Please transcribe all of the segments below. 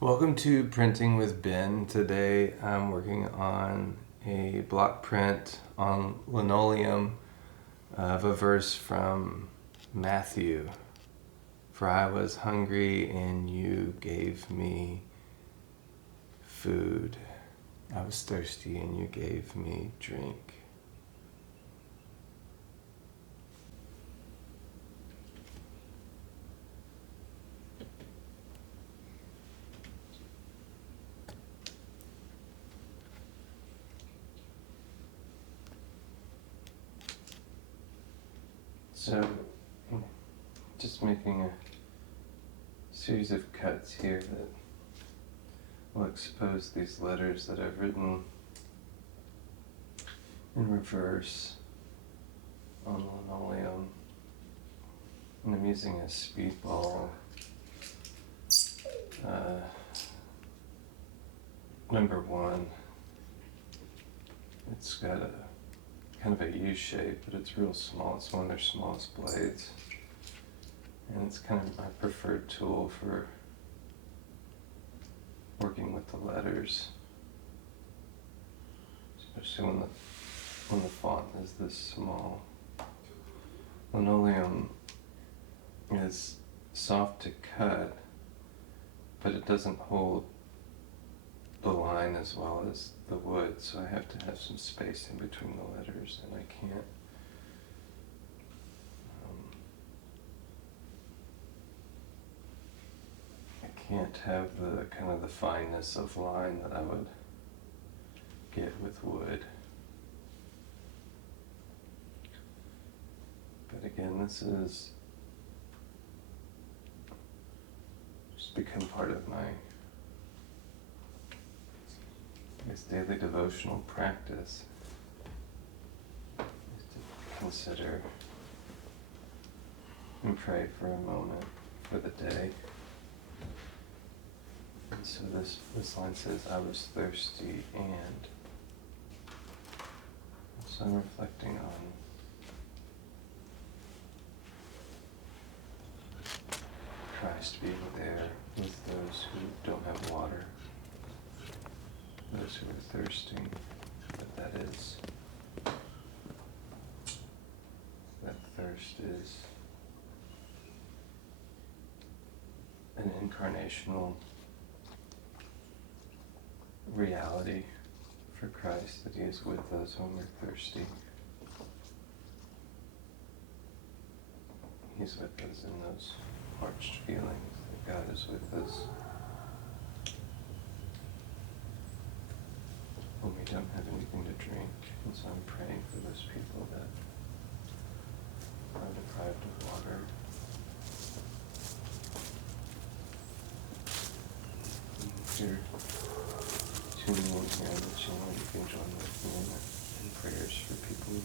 Welcome to Printing with Ben. Today I'm working on a block print on linoleum of a verse from Matthew. For I was hungry and you gave me food. I was thirsty and you gave me drink. So, just making a series of cuts here that will expose these letters that I've written in reverse on linoleum. And I'm using a speedball number 1. It's got a kind of a U shape, but it's real small. It's one of their smallest blades. And it's kind of my preferred tool for working with the letters, especially when the font is this small. Linoleum is soft to cut, but it doesn't hold the line as well as the wood, so I have to have some space in between the letters, and I can't have the kind of the fineness of line that I would get with wood. But again, this is just become part of my daily devotional practice, is to consider and pray for a moment for the day. And so this line says, I was thirsty, and so I'm reflecting on Christ being there with those who don't have water, those who are thirsty, but that thirst is an incarnational reality for Christ, that He is with us when we're thirsty. He's with us in those parched feelings, that God is with us when we don't have anything to drink. And so I'm praying for those people that are deprived of water. And if you're tuning in here on the channel, you can join with me in prayers for people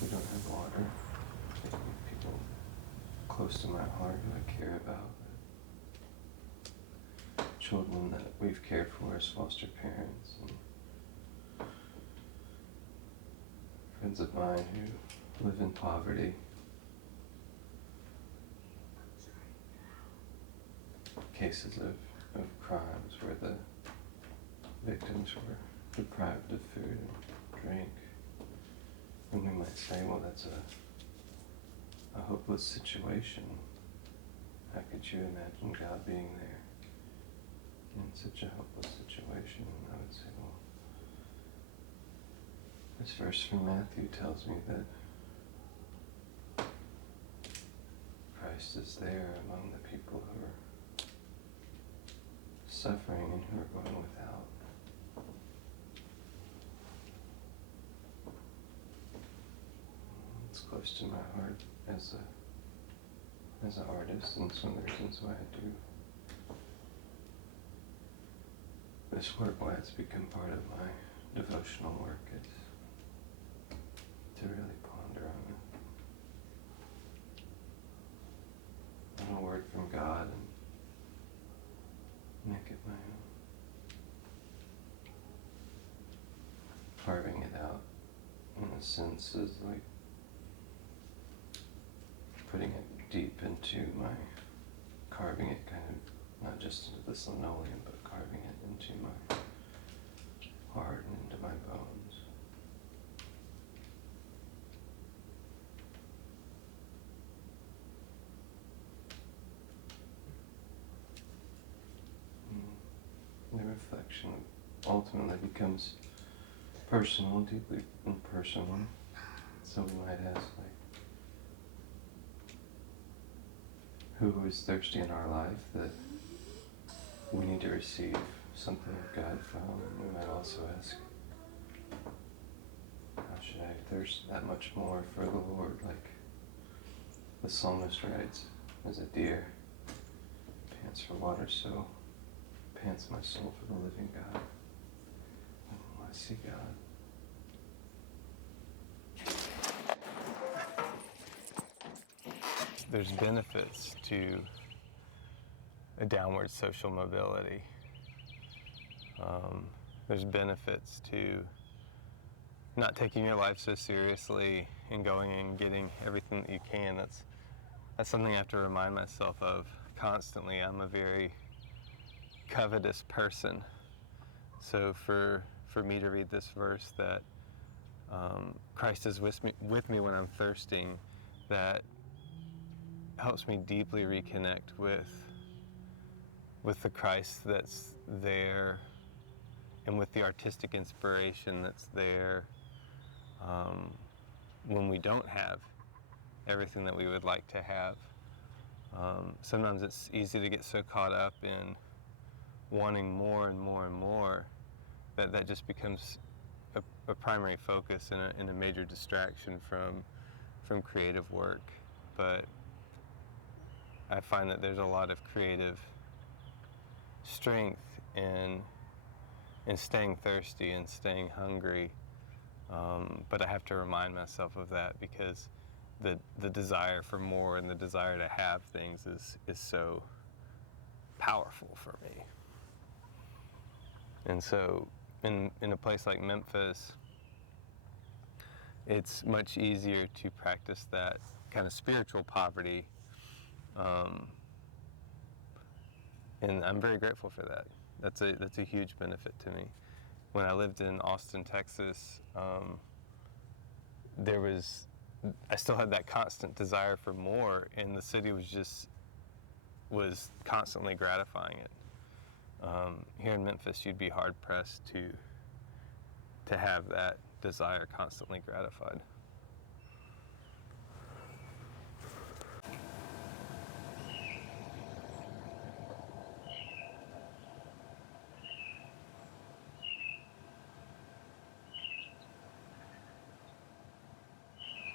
who don't have water, people close to my heart who I care about, children that we've cared for as foster parents, and friends of mine who live in poverty. Cases of crimes where the victims were deprived of food and drink. And we might say, well, that's a hopeless situation. How could you imagine God being there in such a hopeless situation? And I would say, well, this verse from Matthew tells me that Christ is there among the people who are suffering and who are going without. It's close to my heart as an artist, and it's one of the reasons why I do this work, why it's become part of my devotional work, is to really ponder on a word from God and make it my own. Carving it out, in a sense, is like putting it deep into my, carving it kind of not just into this linoleum, but carving it into my heart and into my bones. The reflection ultimately becomes personal, deeply impersonal. So we might ask, like, who is thirsty in our life that we need to receive something of God from? And we might also ask, how should I thirst that much more for the Lord? Like the psalmist writes, as a deer pants for water, so pants my soul for the living God. Oh, I see God. There's benefits to a downward social mobility. There's benefits to not taking your life so seriously and going and getting everything that you can. That's something I have to remind myself of constantly. I'm a very covetous person. So for me to read this verse that Christ is with me when I'm thirsting, that helps me deeply reconnect with the Christ that's there, and with the artistic inspiration that's there when we don't have everything that we would like to have. Sometimes it's easy to get so caught up in wanting more and more and more that just becomes a primary focus and a major distraction from creative work. But I find that there's a lot of creative strength in staying thirsty and staying hungry. But I have to remind myself of that, because the desire for more and the desire to have things is so powerful for me. And so in a place like Memphis, it's much easier to practice that kind of spiritual poverty. And I'm very grateful for that. That's a huge benefit to me. When I lived in Austin, Texas, I still had that constant desire for more, and the city was constantly gratifying it. Here in Memphis, you'd be hard pressed to have that desire constantly gratified.